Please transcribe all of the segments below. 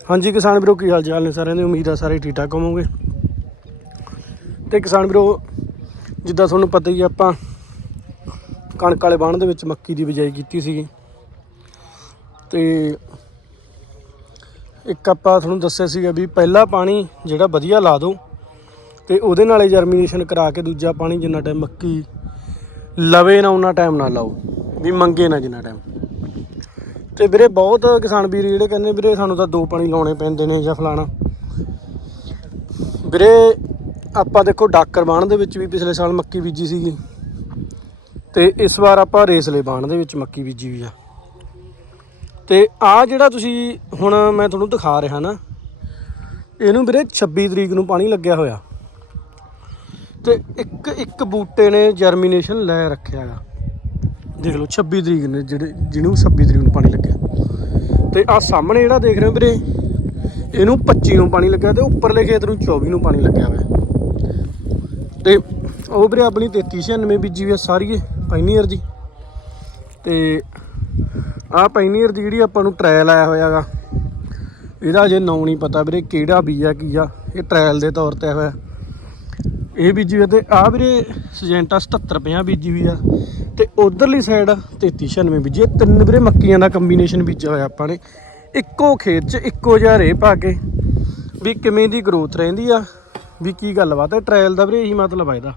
ਹਾਂਜੀ, ਕਿਸਾਨ ਵੀਰੋ, ਕੀ ਹਾਲ ਚਾਲ ਨੇ ਸਾਰਿਆਂ ਦੀ? ਉਮੀਦ ਆ ਸਾਰੇ ਠੀਕ ਠਾਕ ਹੋਵੋਗੇ। ਤੇ ਕਿਸਾਨ ਵੀਰੋ, ਜਿੱਦਾਂ ਤੁਹਾਨੂੰ ਪਤਾ ਹੀ ਆ, ਆਪਾਂ ਕਣਕ ਵਾਲੇ ਬਾਣ ਦੇ ਵਿੱਚ ਮੱਕੀ ਦੀ ਬਿਜਾਈ ਕੀਤੀ ਸੀਗੀ। ਤੇ ਇੱਕ ਆਪਾਂ ਤੁਹਾਨੂੰ ਦੱਸਿਆ ਸੀਗਾ ਵੀ ਪਹਿਲਾ ਪਾਣੀ ਜਿਹੜਾ ਵਧੀਆ ਲਾ ਦਿਓ, ਤੇ ਉਹਦੇ ਨਾਲੇ ਜਰਮੀਨੇਸ਼ਨ ਕਰਾ ਕੇ ਦੂਜਾ ਪਾਣੀ ਜਿੰਨਾ ਟਾਈਮ ਮੱਕੀ ਲਵੇ ਨਾ ਉਹਨਾਂ ਟਾਈਮ ਨਾ ਲਾਓ, ਵੀ ਮੰਗੇ ਨਾ ਜਿੰਨਾ ਟਾਈਮ ਤੇ ਵੀਰੇ ਬਹੁਤ ਕਿਸਾਨ ਵੀਰ ਜਿਹੜੇ ਕਹਿੰਦੇ ਵੀਰੇ ਸਾਨੂੰ ਤਾਂ ਦੋ ਪਾਣੀ ਲਾਉਣੇ ਪੈਂਦੇ ਨੇ ਜਾਂ ਫਲਾਣਾ। ਵੀਰੇ ਆਪਾਂ ਦੇਖੋ ਡਾਕਰ ਬਾਣ ਦੇ ਵਿੱਚ ਵੀ ਪਿਛਲੇ ਸਾਲ ਮੱਕੀ ਬੀਜੀ ਸੀਗੀ। ਤੇ ਇਸ ਵਾਰ ਆਪਾਂ ਰੇਸਲੇ ਬਾਣ ਦੇ ਵਿੱਚ ਮੱਕੀ ਬੀਜੀ ਵੀ ਆ। ਤੇ ਆ ਜਿਹੜਾ ਤੁਸੀਂ ਹੁਣ ਮੈਂ ਤੁਹਾਨੂੰ ਦਿਖਾ ਰਿਹਾ ਨਾ, ਇਹਨੂੰ ਵੀਰੇ 26 ਤਰੀਕ ਨੂੰ ਪਾਣੀ ਲੱਗਿਆ ਹੋਇਆ। ਤੇ ਇੱਕ ਇੱਕ ਬੂਟੇ ਨੇ ਜਰਮੀਨੇਸ਼ਨ ਲੈ ਰੱਖਿਆ ਹੈਗਾ ਦੇਖ ਲਓ 26 ਤਰੀਕ ਨੇ ਜਿਹੜੇ ਜਿਹਨੂੰ 26 ਤਰੀਕ ਨੂੰ ਪਾਣੀ ਲੱਗਿਆ। ਤੇ ਆ ਸਾਹਮਣੇ ਜਿਹੜਾ ਦੇਖ ਰਹੇ ਹੋ ਵੀਰੇ, ਇਹਨੂੰ 25 ਨੂੰ ਪਾਣੀ ਲੱਗਿਆ ਤੇ ਉੱਪਰਲੇ ਖੇਤ ਨੂੰ 24 ਨੂੰ ਪਾਣੀ ਲੱਗਿਆ ਹੋਇਆ। ਤੇ ਉਹ ਵੀਰੇ ਆਪਣੀ 3396 ਬੀਜੀ ਵੀ ਆ ਸਾਰੀ ਪਾਈਨੀਅਰ ਦੀ ਤੇ ਆ ਪਾਈਨੀਅਰ ਦੀ ਜਿਹੜੀ ਆਪਾਂ ਨੂੰ ਟ੍ਰਾਇਲ ਆਇਆ ਹੋਇਆਗਾ ਇਹਦਾ ਅਜੇ ਨਾਂ ਨਹੀਂ ਪਤਾ ਵੀਰੇ ਕਿਹੜਾ ਬੀਜ ਆ ਕੀ ਆ, ਇਹ ਟ੍ਰਾਇਲ ਦੇ ਤੌਰ ਤੇ ਆਇਆ ਹੋਇਆ। ਇਹ ਬੀਜੀ ਹੋਈ ਆ ਤੇ ਆ ਵੀਰੇ ਸਜੈਂਟਾ 7750 ਬੀਜੀ ਹੋਈ ਆ ਤੇ ਉਧਰਲੀ ਸਾਈਡ 3396 ਬੀਜੀ ਇਹ ਤਿੰਨ ਵੀਰੇ ਮੱਕੀਆਂ ਦਾ ਕੰਬੀਨੇਸ਼ਨ ਬੀਜਿਆ ਹੋਇਆ ਆਪਾਂ ਨੇ। ਇੱਕੋ ਖੇਤ 'ਚ ਇੱਕੋ ਜਿਹਾ ਰੇ ਪਾ ਕੇ ਵੀ ਕਿਵੇਂ ਦੀ ਗਰੋਥ ਰਹਿੰਦੀ ਆ, ਵੀ ਕੀ ਗੱਲਬਾਤ ਹੈ ਟ੍ਰਾਇਲ ਦਾ ਵੀਰੇ ਇਹੀ ਮਤਲਬ ਆ ਇਹਦਾ।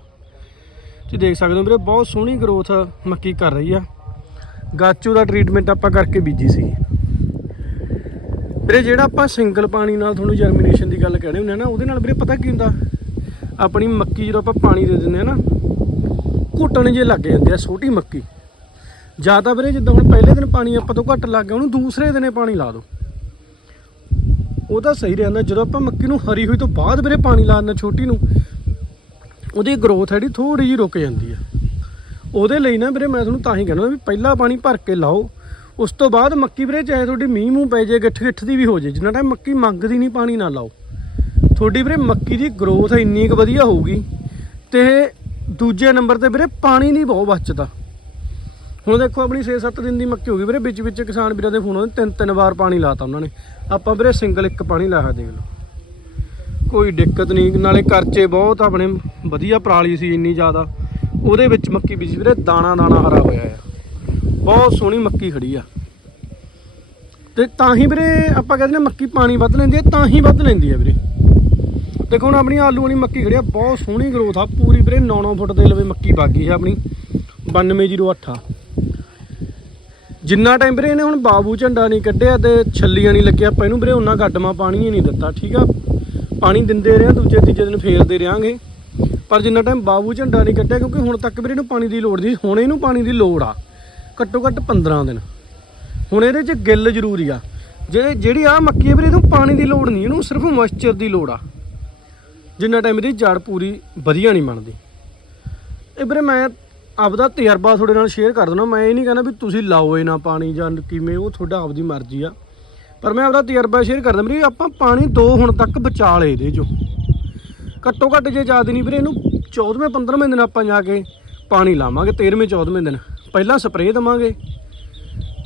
ਤੁਸੀਂ ਦੇਖ ਸਕਦੇ ਹੋ ਵੀਰੇ ਬਹੁਤ ਸੋਹਣੀ ਗਰੋਥ ਮੱਕੀ ਕਰ ਰਹੀ ਆ। ਗਾਚੂ ਦਾ ਟ੍ਰੀਟਮੈਂਟ ਆਪਾਂ ਕਰਕੇ ਬੀਜੀ ਸੀ। ਵੀਰੇ ਜਿਹੜਾ ਆਪਾਂ ਸਿੰਗਲ ਪਾਣੀ ਨਾਲ ਤੁਹਾਨੂੰ ਜਰਮੀਨੇਸ਼ਨ ਦੀ ਗੱਲ ਕਹਿੰਦੇ ਹੁੰਦੇ ਆ ਨਾ, ਉਹਦੇ ਨਾਲ ਵੀਰੇ ਪਤਾ ਕੀ ਹੁੰਦਾ? ਆਪਣੀ ਮੱਕੀ ਜਦੋਂ ਆਪਾਂ ਪਾਣੀ ਦੇ ਦਿੰਦੇ ਆ ਨਾ, ਘੁੱਟਣ ਜੇ ਲੱਗ ਜਾਂਦੇ ਆ ਛੋਟੀ ਮੱਕੀ। ਜਾਂ ਤਾਂ ਵੀਰੇ ਜਿੱਦਾਂ ਹੁਣ ਪਹਿਲੇ ਦਿਨ ਪਾਣੀ ਆਪਾਂ ਤੋਂ ਘੱਟ ਲੱਗ ਗਿਆ, ਉਹਨੂੰ ਦੂਸਰੇ ਦਿਨੇ ਪਾਣੀ ਲਾ ਦਿਓ। ਉਹਦਾ ਸਹੀ ਰਹਿੰਦਾ, ਜਦੋਂ ਆਪਾਂ ਮੱਕੀ ਨੂੰ ਹਰੀ ਹੋਈ ਤੋਂ ਬਾਅਦ ਵੀਰੇ ਪਾਣੀ ਲਾ ਦਿੰਦੇ ਛੋਟੀ ਨੂੰ, ਉਹਦੀ ਗਰੋਥ ਜਿਹੜੀ ਥੋੜੀ ਜਿਹੀ ਰੁਕ ਜਾਂਦੀ ਆ। ਉਹਦੇ ਲਈ ਨਾ ਵੀਰੇ ਮੈਂ ਤੁਹਾਨੂੰ ਤਾਂ ਹੀ ਕਹਿੰਦਾ ਵੀ ਪਹਿਲਾ ਪਾਣੀ ਭਰ ਕੇ ਲਾਓ, ਉਸ ਤੋਂ ਬਾਅਦ ਮੱਕੀ ਵੀਰੇ ਚਾਹੇ ਤੁਹਾਡੀ ਮੀਂਹ ਮੂੰਹ ਪੈ ਜੇ ਗਿੱਠ ਗਿੱਠ ਦੀ ਵੀ ਹੋ ਜੇ ਜਿੰਨਾ ਟਾਈਮ ਮੱਕੀ ਮੰਗਦੀ ਨਹੀਂ ਪਾਣੀ ਨਾ ਲਾਓ। ਤੁਹਾਡੀ ਵੀਰੇ ਮੱਕੀ ਦੀ ਗਰੋਥ ਇੰਨੀ ਕੁ ਵਧੀਆ ਹੋਊਗੀ ਤੇ ਦੂਜੇ ਨੰਬਰ ਤੇ ਵੀਰੇ ਪਾਣੀ ਨਹੀਂ ਬਹੁਤ ਬਚਦਾ। ਹੁਣ ਦੇਖੋ ਆਪਣੀ 6-7 ਦਿਨ ਦੀ ਮੱਕੀ ਹੋ ਗਈ ਵੀਰੇ, ਵਿੱਚ ਵਿੱਚ ਕਿਸਾਨ ਵੀਰਾਂ ਦੇ ਫੋਨ ਆਉਂਦੇ ਤਿੰਨ ਤਿੰਨ ਵਾਰ ਪਾਣੀ ਲਾਤਾ ਉਹਨਾਂ ਨੇ। ਆਪਾਂ ਵੀਰੇ ਸਿੰਗਲ ਇੱਕ ਪਾਣੀ ਲਾਇਆ, ਦੇਖ ਲਓ। ਕੋਈ ਦਿੱਕਤ ਨਹੀਂ, ਨਾਲੇ ਕਰਚੇ ਬਹੁਤ ਆਪਣੇ, ਵਧੀਆ ਪਰਾਲੀ ਸੀ ਇੰਨੀ ਜ਼ਿਆਦਾ। ਉਹਦੇ ਵਿੱਚ ਮੱਕੀ ਬੀਜੀ ਵੀਰੇ, ਦਾਣਾ ਦਾਣਾ ਹਰਾ ਹੋਇਆ ਆ। ਬਹੁਤ ਸੋਹਣੀ ਮੱਕੀ ਖੜੀ ਆ। ਤੇ ਤਾਂ ਹੀ ਵੀਰੇ ਆਪਾਂ ਕਹਿੰਦੇ ਨੇ ਮੱਕੀ ਪਾਣੀ ਵੱਧ ਲੈਂਦੀ ਹੈ, ਤਾਂ ਹੀ ਵੱਧ ਲੈਂਦੀ ਹੈ ਵੀਰੇ। ਦੇਖੋ ਹੁਣ ਆਪਣੀ ਆਲੂ ਵਾਲੀ ਮੱਕੀ ਖੜੀ ਆ, ਬਹੁਤ ਸੋਹਣੀ ਗਰੋਥ ਆ, ਪੂਰੀ ਵੀਰੇ 9-9 ਫੁੱਟ ਦੇ ਲਵੇ ਮੱਕੀ ਬਾਗੀ ਹੈ ਆਪਣੀ। 9208 ਜਿੰਨਾ ਟਾਈਮ ਵੀਰੇ ਇਹਨੇ ਹੁਣ ਬਾਬੂ ਝੰਡਾ ਨਹੀਂ ਕੱਢਿਆ ਤੇ ਛੱਲੀਆਂ ਨਹੀਂ ਲੱਗਿਆ, ਆਪਾਂ ਇਹਨੂੰ ਵੀਰੇ ਉਹਨਾਂ ਘੱਟਮਾ ਪਾਣੀ ਹੀ ਨਹੀਂ ਦਿੱਤਾ, ਠੀਕ ਆ? ਪਾਣੀ ਦਿੰਦੇ ਰਹੇ ਦੂਜੇ ਤੀਜੇ ਦਿਨ ਫੇਰਦੇ ਰਹਾਂਗੇ। ਪਰ ਜਿੰਨਾ ਟਾਈਮ ਬਾਬੂ ਝੰਡਾ ਨਹੀਂ ਕੱਢਿਆ, ਕਿਉਂਕਿ ਹੁਣ ਤੱਕ ਵੀਰੇ ਇਹਨੂੰ ਪਾਣੀ ਦੀ ਲੋੜ ਨਹੀਂ ਹੁਣ ਇਹਨੂੰ ਪਾਣੀ ਦੀ ਲੋੜ ਆ। ਘੱਟੋ ਘੱਟ 15 ਦਿਨ। ਹੁਣ ਇਹਦੇ 'ਚ ਗਿੱਲ ਜ਼ਰੂਰੀ ਆ। ਜਿਹੜੇ ਜਿਹੜੀ ਆ ਮੱਕੀ ਹੈ ਵੀਰੇ, ਇਹਨੂੰ ਪਾਣੀ ਦੀ ਲੋੜ ਨਹੀਂ, ਇਹਨੂੰ ਸਿਰਫ ਮੋਇਸਚਰ ਦੀ ਲੋੜ ਆ। ਜਿੰਨਾ ਟਾਈਮ ਇਹਦੀ ਜੜ ਪੂਰੀ ਵਧੀਆ ਨਹੀਂ ਬਣਦੀ। ਇਹ ਵੀਰੇ ਮੈਂ ਆਪਦਾ ਤਜਰਬਾ ਤੁਹਾਡੇ ਨਾਲ ਸ਼ੇਅਰ ਕਰ ਦਿੰਦਾ। ਮੈਂ ਇਹ ਨਹੀਂ ਕਹਿੰਦਾ ਵੀ ਤੁਸੀਂ ਲਾਓ ਇਹ ਨਾ ਪਾਣੀ ਜਾਂ ਕਿਵੇਂ, ਉਹ ਤੁਹਾਡਾ ਆਪਦੀ ਮਰਜ਼ੀ ਆ। ਪਰ ਮੈਂ ਆਪਦਾ ਤਜਰਬਾ ਸ਼ੇਅਰ ਕਰਦਾ ਵੀਰੇ, ਆਪਾਂ ਪਾਣੀ ਦੋ ਹੁਣ ਤੱਕ ਬਚਾ ਲਏ ਇਹਦੇ ਚੋਂ। ਘੱਟੋ ਘੱਟ ਜੇ ਜ਼ਿਆਦਾ ਨਹੀਂ ਵੀਰੇ, ਇਹਨੂੰ 14ਵੇਂ 15ਵੇਂ ਦਿਨ ਆਪਾਂ ਜਾ ਕੇ ਪਾਣੀ ਲਾਵਾਂਗੇ 13ਵੇਂ 14ਵੇਂ ਦਿਨ। ਪਹਿਲਾਂ ਸਪਰੇਅ ਦਵਾਂਗੇ।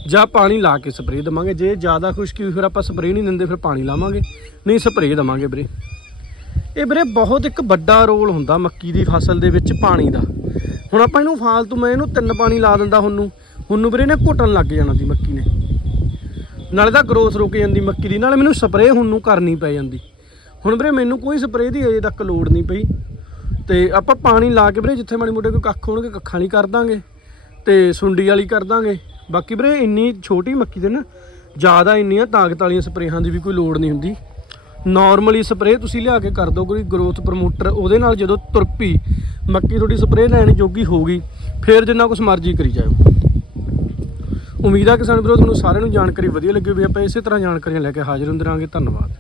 ਜਾਂ ਪਾਣੀ ਲਾ ਕੇ ਸਪਰੇਅ ਦਵਾਂਗੇ। ਜੇ ਜ਼ਿਆਦਾ ਖੁਸ਼ਕੀ ਹੋਈ, ਫਿਰ ਆਪਾਂ ਸਪਰੇਅ ਨਹੀਂ ਦਿੰਦੇ, ਫਿਰ ਪਾਣੀ ਲਾਵਾਂਗੇ। ਨਹੀਂ, ਸਪਰੇਅ ਦਵਾਂਗੇ ਵੀਰੇ। ਇਹ ਵੀਰੇ ਬਹੁਤ ਇੱਕ ਵੱਡਾ ਰੋਲ ਹੁੰਦਾ ਮੱਕੀ ਦੀ ਫਸਲ ਦੇ ਵਿੱਚ ਪਾਣੀ ਦਾ। ਹੁਣ ਆਪਾਂ ਇਹਨੂੰ ਫਾਲਤੂ ਮੈਂ ਇਹਨੂੰ ਤਿੰਨ ਪਾਣੀ ਲਾ ਦਿੰਦਾ ਹੁਣ ਨੂੰ। ਹੁਣ ਵੀਰੇ ਨੇ ਘੁੱਟਣ ਲੱਗ ਜਾਣਾ ਦੀ ਮੱਕੀ ਨੇ। ਨਾਲੇ ਤਾਂ ਗਰੋਥ ਰੁਕ ਜਾਂਦੀ ਮੱਕੀ ਦੀ, ਨਾਲੇ ਮੈਨੂੰ ਸਪਰੇਅ ਹੁਣ ਨੂੰ ਕਰਨੀ ਪੈ ਜਾਂਦੀ। ਹੁਣ ਵੀਰੇ ਮੈਨੂੰ ਕੋਈ ਸਪਰੇਅ ਦੀ ਅਜੇ ਤੱਕ ਲੋੜ ਨਹੀਂ ਪਈ। ਤੇ ਆਪਾਂ ਪਾਣੀ ਲਾ ਕੇ ਵੀਰੇ ਜਿੱਥੇ ਮਾੜੀ ਮੋਟੇ ਕੋਈ ਕੱਖ ਹੋਣਗੇ ਕੱਖਾਂ ਲਈ ਕਰ ਦਾਂਗੇ ਤੇ ਸੁੰਡੀ ਵਾਲੀ ਕਰ ਦਾਂਗੇ। ਬਾਕੀ ਵੀਰੇ ਇੰਨੀ ਛੋਟੀ ਮੱਕੀ ਦੇ ਨਾ ਜ਼ਿਆਦਾ ਇੰਨੀਆਂ ਤਾਕਤ ਵਾਲੀਆਂ ਸਪਰੇਹਾਂ ਦੀ ਵੀ ਕੋਈ ਲੋੜ ਨਹੀਂ ਹੁੰਦੀ। ਨਾਰਮਲੀ ਸਪਰੇਅ ਤੁਸੀਂ ਲਿਆ ਕੇ ਕਰ ਦੋ ਕੋਈ ਗਰੋਥ ਪ੍ਰਮੋਟਰ ਉਹਦੇ ਨਾਲ ਜਦੋਂ ਤੁਰਪੀ, ਮੱਕੀ ਤੁਹਾਡੀ ਸਪਰੇਅ ਲੈਣ ਜੋਗੀ ਹੋ ਗਈ ਫਿਰ ਜਿੰਨਾ ਕੁਛ ਮਰਜ਼ੀ ਕਰੀ ਜਾਓ ਉਮੀਦ ਆ ਕਿਸਾਨ ਵੀਰੋ, ਤੁਹਾਨੂੰ ਸਾਰਿਆਂ ਨੂੰ ਜਾਣਕਾਰੀ ਵਧੀਆ ਲੱਗੀ ਹੋਵੇ, ਆਪਾਂ ਇਸੇ ਤਰ੍ਹਾਂ ਜਾਣਕਾਰੀਆਂ ਲੈ ਕੇ ਹਾਜ਼ਰ ਹੁੰਦੇ ਰਹਾਂਗੇ। ਧੰਨਵਾਦ।